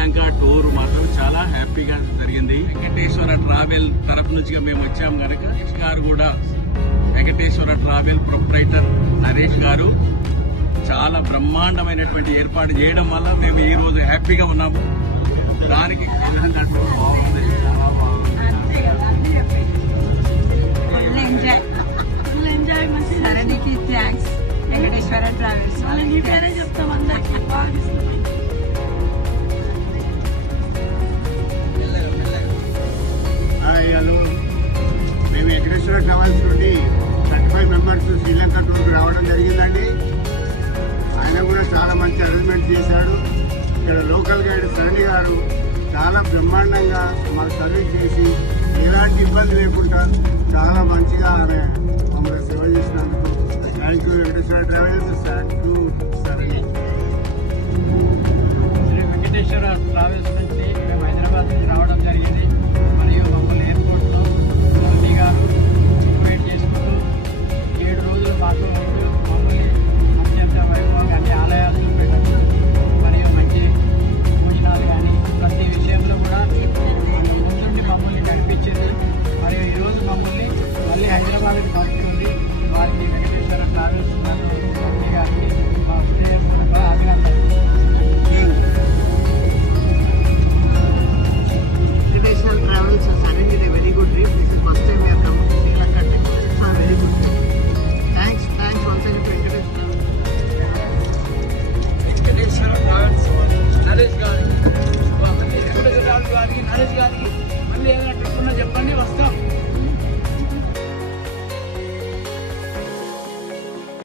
Sri Lanka tour మాత్రం చాలా హ్యాపీగా జరిగింది. వెంకటేశ్వర ట్రావెల్ తరపు నుంచి మేము వచ్చాము కనుక నరేష్ గారు కూడా, వెంకటేశ్వర ట్రావెల్ ప్రొప్రైటర్ నరేష్ గారు చాలా బ్రహ్మాండమైనటువంటి ఏర్పాటు చేయడం వల్ల మేము ఈ రోజు హ్యాపీగా ఉన్నాము. దానికి బాగుంది, చాలా బాగుంది. సరణికి థ్యాంక్స్. వెంకటేశ్వర ట్రావెల్స్ వాళ్ళకి చెప్తాం అందరికి. మేము వెంకటేశ్వర ట్రావెల్స్ నుండి 35 మెంబర్స్ శ్రీలంక టూర్కి రావడం జరిగిందండి. ఆయన కూడా చాలా మంచి అరేంజ్మెంట్ చేశాడు. ఇక్కడ లోకల్ గైడ్ సరణి గారు చాలా బ్రహ్మాండంగా మాకు సర్వీస్ చేసి ఎలాంటి ఇబ్బంది లేకుండా చాలా మంచిగా ఆమె మమ్మల్ని సేవ చేసినందుకు thank you Venkateswara travels. Thank you Sarani. Sri Venkateswara travels నుంచి మేము హైదరాబాద్ నుంచి రావడం జరిగింది.